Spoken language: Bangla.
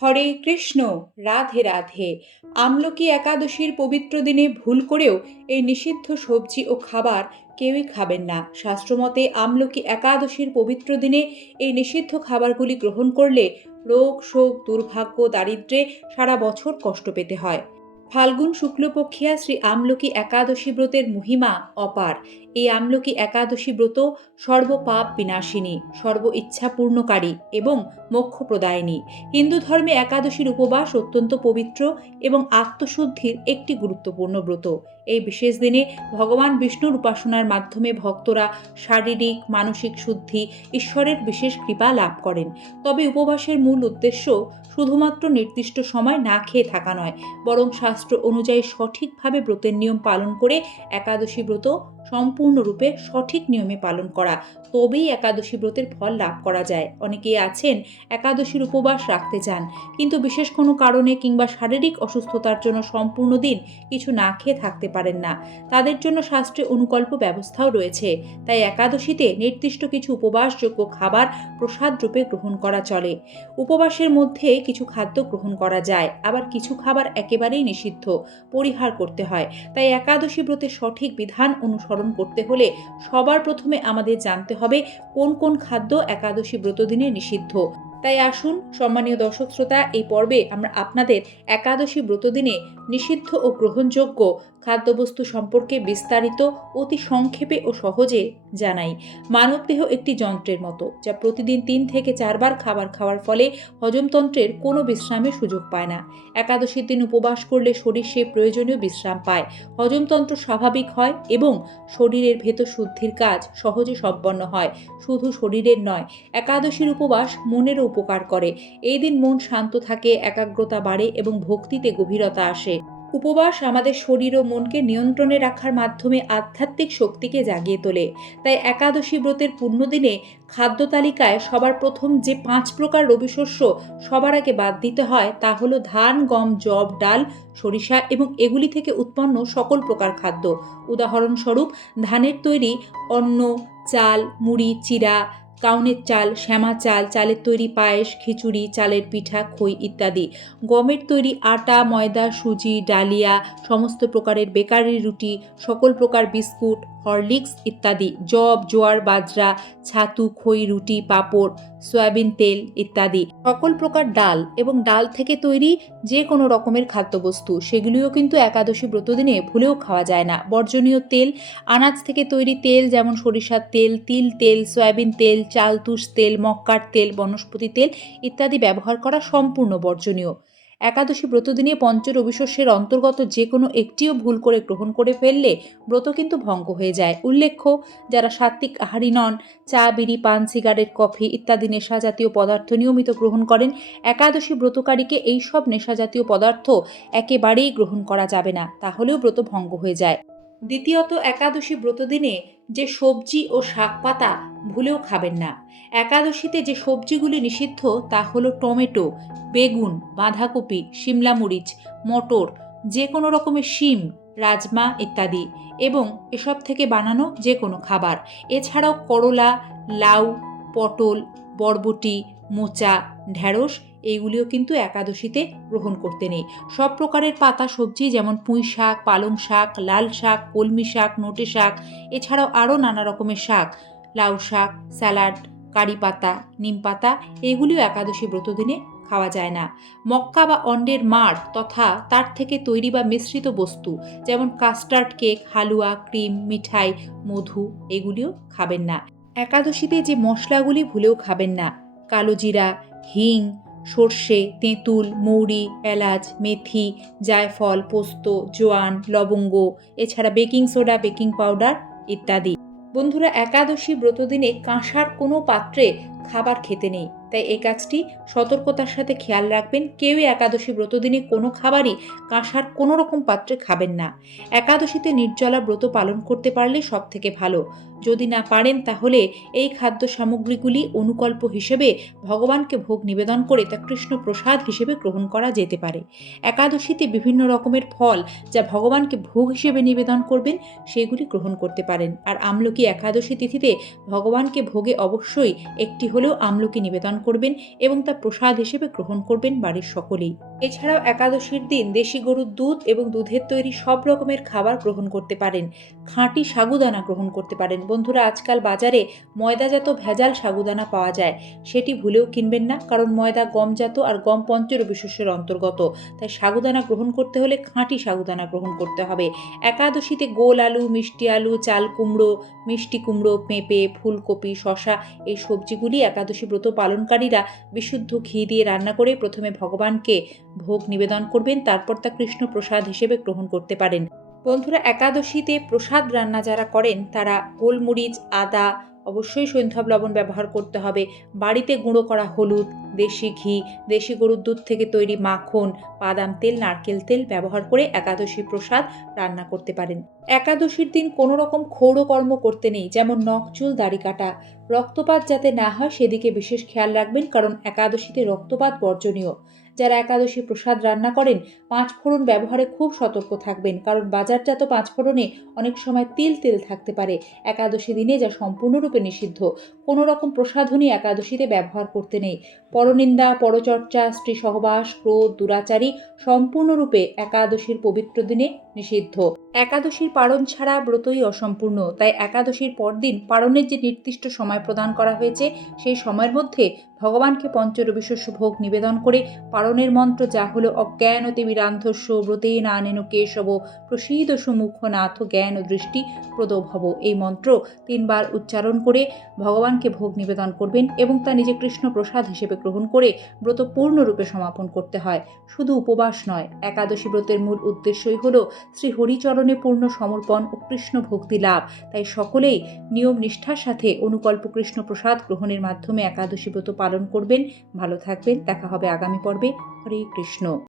হরে কৃষ্ণ, রাধে রাধে। আমলকি একাদশীর পবিত্র দিনে ভুল করেও এই নিষিদ্ধ সবজি ও খাবার কেউই খাবেন না। শাস্ত্রমতে আমলকি একাদশীর পবিত্র দিনে এই নিষিদ্ধ খাবারগুলি গ্রহণ করলে রোগ, শোক, দুর্ভাগ্য দারিদ্রে সারা বছর কষ্ট পেতে হয়। ফাল্গুন শুক্লপক্ষিয়া শ্রী আমলকি একাদশী ব্রতের মহিমা অপার। এই আমলকি একাদশী ব্রত সর্বপাপ বিনাশিনী সর্ব ইচ্ছাপূর্ণকারী এবং মোক্ষ প্রদায়িনী হিন্দু ধর্মে একাদশীর উপবাস অত্যন্ত পবিত্র এবং আত্মশুদ্ধির একটি গুরুত্বপূর্ণ ব্রত। এই বিশেষ দিনে ভগবান বিষ্ণুর উপাসনার মাধ্যমে ভক্তরা শারীরিক, মানসিক শুদ্ধি, ঈশ্বরের বিশেষ কৃপা লাভ করেন। তবে উপবাসের মূল উদ্দেশ্য শুধুমাত্র নির্দিষ্ট সময় না খেয়ে থাকা নয়, বরং শাস্ত্র অনুযায়ী সঠিকভাবে ব্রতের নিয়ম পালন করে একাদশী ব্রত সম্পূর্ণরূপে সঠিক নিয়মে পালন করা। তবেই একাদশী ব্রতের ফল লাভ করা যায়। অনেকেই আছেন একাদশীর উপবাস রাখতে চান। কিন্তু বিশেষ কোনো কারণে কিংবা শারীরিক অসুস্থতার জন্য সম্পূর্ণ দিন কিছু না খেয়ে থাকতে পারেন না। তাদের জন্য শাস্ত্রে অনুকল্প ব্যবস্থাও রয়েছে। তাই একাদশীতে নির্দিষ্ট কিছু উপবাসযোগ্য খাবার প্রসাদ রূপে গ্রহণ করা চলে। উপবাসের মধ্যে কিছু খাদ্য গ্রহণ করা যায়। আবার কিছু খাবার একেবারেই নিষিদ্ধ, পরিহার করতে হয়। তাই একাদশী ব্রতের সঠিক বিধান অনুসরণ করতে হলে সবার প্রথমে আমাদের জানতে হবে কোন কোন খাদ্য একাদশী ব্রতদিনে নিষিদ্ধ। তাই আসুন, সম্মানীয় দর্শক শ্রোতা, এই পর্বে আমরা আপনাদের একাদশী ব্রতদিনে নিষিদ্ধ ও গ্রহণযোগ্য খাদ্যবস্তু সম্পর্কে বিস্তারিত অতি সংক্ষেপে ও সহজে জানাই। মানবদেহ একটি যন্ত্রের মতো, যা প্রতিদিন তিন থেকে চারবার খাবার খাওয়ার ফলে হজমতন্ত্রের কোনো বিশ্রামের সুযোগ পায় না। একাদশীর দিন উপবাস করলে শরীর সে প্রয়োজনীয় বিশ্রাম পায়। হজমতন্ত্র স্বাভাবিক হয় এবং শরীরের ভেতর শুদ্ধির কাজ সহজে সম্পন্ন হয়। শুধু শরীরের নয়, একাদশীর উপবাস মনেরও উপকার করে। এই দিন মন শান্ত থাকে, একাগ্রতা বাড়ে এবং ভক্তিতে গভীরতা আসে। উপবাস আমাদের শরীর ও মনকে নিয়ন্ত্রণে রাখার মাধ্যমে আধ্যাত্মিক শক্তিকে জাগিয়ে তোলে। তাই একাদশী ব্রতের পুণ্যদিনে খাদ্য তালিকায় সবার প্রথম যে পাঁচ প্রকার রবিশস্য সবার আগে বাদ দিতে হয় তা হলো ধান, গম জব ডাল, সরিষা এবং এগুলি থেকে উৎপন্ন সকল প্রকার খাদ্য। উদাহরণস্বরূপ, ধানের তৈরি অন্ন, চাল, মুড়ি, চিরা কাউনের চাল, শ্যামা চাল, চালের তৈরি পায়েস, খিচুড়ি, চালের পিঠা, খই ইত্যাদি। গমের তৈরি আটা, ময়দা, সুজি, ডালিয়া, সমস্ত প্রকারের বেকারি রুটি, সকল প্রকার বিস্কুট, হরলিক্স ইত্যাদি, জব, জোয়ার, বাজরা, ছাতু, খই, রুটি, পাঁপড়, সয়াবিন তেল ইত্যাদি। সকল প্রকার ডাল এবং ডাল থেকে তৈরি যে কোনো রকমের খাদ্যবস্তু, সেগুলিও কিন্তু একাদশী ব্রতদিনে ভুলেও খাওয়া যায় না। বর্জনীয় তেল, আনাজ থেকে তৈরি তেল যেমন সরিষার তেল, তিল তেল, সয়াবিন তেল চাল, তুষ তেল, মক্কার তেল, বনস্পতি তেল ইত্যাদি ব্যবহার করা সম্পূর্ণ বর্জনীয়। একাদশী ব্রতদিনে পঞ্চ রবিশস্যের অন্তর্গত যে কোনো একটিও ভুল করে গ্রহণ করে ফেললে ব্রত কিন্তু ভঙ্গ হয়ে যায়। উল্লেখ্য, যারা সাত্ত্বিক আহারি নন, চা, বিড়ি, পান, সিগারেট, কফি ইত্যাদি নেশা জাতীয় পদার্থ নিয়মিত গ্রহণ করেন, একাদশী ব্রতকারীকে এই সব নেশা জাতীয় পদার্থ একেবারেই গ্রহণ করা যাবে না, তাহলেও ব্রত ভঙ্গ হয়ে যায়। দ্বিতীয়ত, একাদশী ব্রতদিনে যে সবজি ও শাক পাতা ভুলেও খাবেন না। একাদশীতে যে সবজিগুলি নিষিদ্ধ তা হলো টমেটো, বেগুন, বাঁধাকপি, শিমলা মরিচ, মটর, যে কোনো রকমের শিম, রাজমা ইত্যাদি এবং এসব থেকে বানানো যে কোনো খাবার। এছাড়াও করলা, লাউ, পটল, বরবটি, মোচা ঢ্যাঁড়স এইগুলিও কিন্তু একাদশীতে গ্রহণ করতে নেই। সব প্রকারের পাতা সবজি যেমন পুঁই শাক, পালং শাক, লাল শাক, কলমি শাক, নোটে শাক, এছাড়াও আরও নানা রকমের শাক, লাউ শাক, স্যালাড, কারি পাতা, নিম পাতা, এগুলিও একাদশী ব্রতদিনে খাওয়া যায় না। মক্কা বা অন্ডের মাড় তথা তার থেকে তৈরি বা মিশ্রিত বস্তু যেমন কাস্টার্ড কেক, হালুয়া, ক্রিম, মিঠাই, মধু, এগুলিও খাবেন না। একাদশীতে যে মশলাগুলি ভুলেও খাবেন না, কালো জিরা, হিং সর্ষে, তেঁতুল, মৌরি, এলাচ, মেথি, জায়ফল, পোস্ত, জোয়ান, লবঙ্গ, এছাড়া বেকিং সোডা, বেকিং পাউডার ইত্যাদি। বন্ধুরা, একাদশী ব্রতদিনে কাঁসার কোনো পাত্রে খাবার খেতে নেই। তাই এই কাজটি সতর্কতার সাথে খেয়াল রাখবেন। কেউই একাদশী ব্রতদিনে কোনো খাবারই কাঁসার কোনো রকম পাত্রে খাবেন না। একাদশীতে নির্জলা ব্রত পালন করতে পারলে সব থেকে ভালো। যদি না পারেন তাহলে এই খাদ্য সামগ্রীগুলি অনুকল্প হিসেবে ভগবানকে ভোগ নিবেদন করে তা কৃষ্ণ প্রসাদ হিসেবে গ্রহণ করা যেতে পারে। একাদশীতে বিভিন্ন রকমের ফল যা ভগবানকে ভোগ হিসেবে নিবেদন করবেন, সেগুলি গ্রহণ করতে পারেন। আর আমলকি একাদশী তিথিতে ভগবানকে ভোগে অবশ্যই একটি হলে হলেও আমলকি নিবেদন করবেন এবং তা প্রসাদ হিসেবে গ্রহণ করবেন বাড়ির সকলেই। এছাড়াও একাদশীর দিন দেশি গরুর দুধ এবং দুধের তৈরি সব রকমের খাবার গ্রহণ করতে পারেন। খাঁটি সাগুদানা গ্রহণ করতে পারেন। বন্ধুরা, আজকাল বাজারে ময়দাজাত ভেজাল সাগুদানা পাওয়া যায়। সেটি ভুলেও কিনবেন না, কারণ ময়দা গমজাত আর গম পঞ্চরবি শস্যের অন্তর্গত। তাই সাগুদানা গ্রহণ করতে হলে খাঁটি সাগুদানা গ্রহণ করতে হবে। একাদশীতে গোল আলু, মিষ্টি আলু, চাল কুমড়ো, মিষ্টি কুমড়ো, পেঁপে, ফুলকপি শশা এই সবজিগুলি একাদশী ব্রত পালনকারীরা বিশুদ্ধ ঘি দিয়ে রান্না করে প্রথমে ভগবানকে ভোগ নিবেদন করবেন, তারপর তা কৃষ্ণ প্রসাদ হিসেবে গ্রহণ করতে পারেন। বন্ধুরা, একাদশীতে প্রসাদ রান্না যারা করেন, তারা গোলমরিচ, আদা, অবশ্যই সৈন্ধব লবণ ব্যবহার করতে হবে। বাড়িতে গুঁড়ো করা হলুদ, দেশি ঘি, দেশি গরুর দুধ থেকে তৈরি মাখন, বাদাম তেল, নারকেল তেল ব্যবহার করে একাদশী প্রসাদ রান্না করতে পারেন। একাদশীর দিন কোনো রকম ক্ষৌরকর্ম করতে নেই, যেমন নখ, চুল, দাড়ি কাটা। রক্তপাত যাতে না হয়, সেদিকে বিশেষ খেয়াল রাখবেন, কারণ একাদশীতে রক্তপাত বর্জনীয়। যারা একাদশী প্রসাদ রান্না করেন, পাঁচ ফোড়ন ব্যবহারে খুব সতর্ক থাকবেন। কারণ বাজারজাত পাঁচ ফোড়নে অনেক সময় তিল তেল থাকতে পারে। একাদশী দিনে যা সম্পূর্ণরূপে নিষিদ্ধ। কোনো রকম প্রসাধনী একাদশীতে ব্যবহার করতে নেই। পরনিন্দা, পরচর্চা স্ত্রী সহবাস ক্রোধ, দুরাচারী সম্পূর্ণরূপে একাদশীর পবিত্র দিনে নিষিদ্ধ। একাদশীর পারণ ছাড়া ব্রতই অসম্পূর্ণ, তাই একাদশীর পরদিন পারণের যে নির্দিষ্ট সময় প্রদান করা হয়েছে, সেই সময়ের মধ্যে ভগবানকে পঞ্চরবিশস্য ভোগ নিবেদন করে পারণের মন্ত্র যা হলো, অজ্ঞানতে বিরান্ধস্য ব্রতে নানেন কেশব, প্রসীদ সুমুখ নাথ জ্ঞান ও দৃষ্টি প্রদভব। এই মন্ত্র তিনবার উচ্চারণ করে ভগবানকে ভোগ নিবেদন করবেন এবং তা নিজে কৃষ্ণ প্রসাদ হিসেবে গ্রহণ করে ব্রত পূর্ণরূপে সমাপন করতে হয়। শুধু উপবাস নয়, একাদশী ব্রতের মূল উদ্দেশ্যই হল শ্রী হরিচরণে পূর্ণ সমর্পণ ও কৃষ্ণ ভক্তি লাভ। তাই সকলেই নিয়ম নিষ্ঠার সাথে অনুকল্প কৃষ্ণ প্রসাদ গ্রহণের মাধ্যমে একাদশী ব্রত পালন করবেন। ভালো থাকবেন। দেখা হবে আগামী পর্বে। হরে কৃষ্ণ।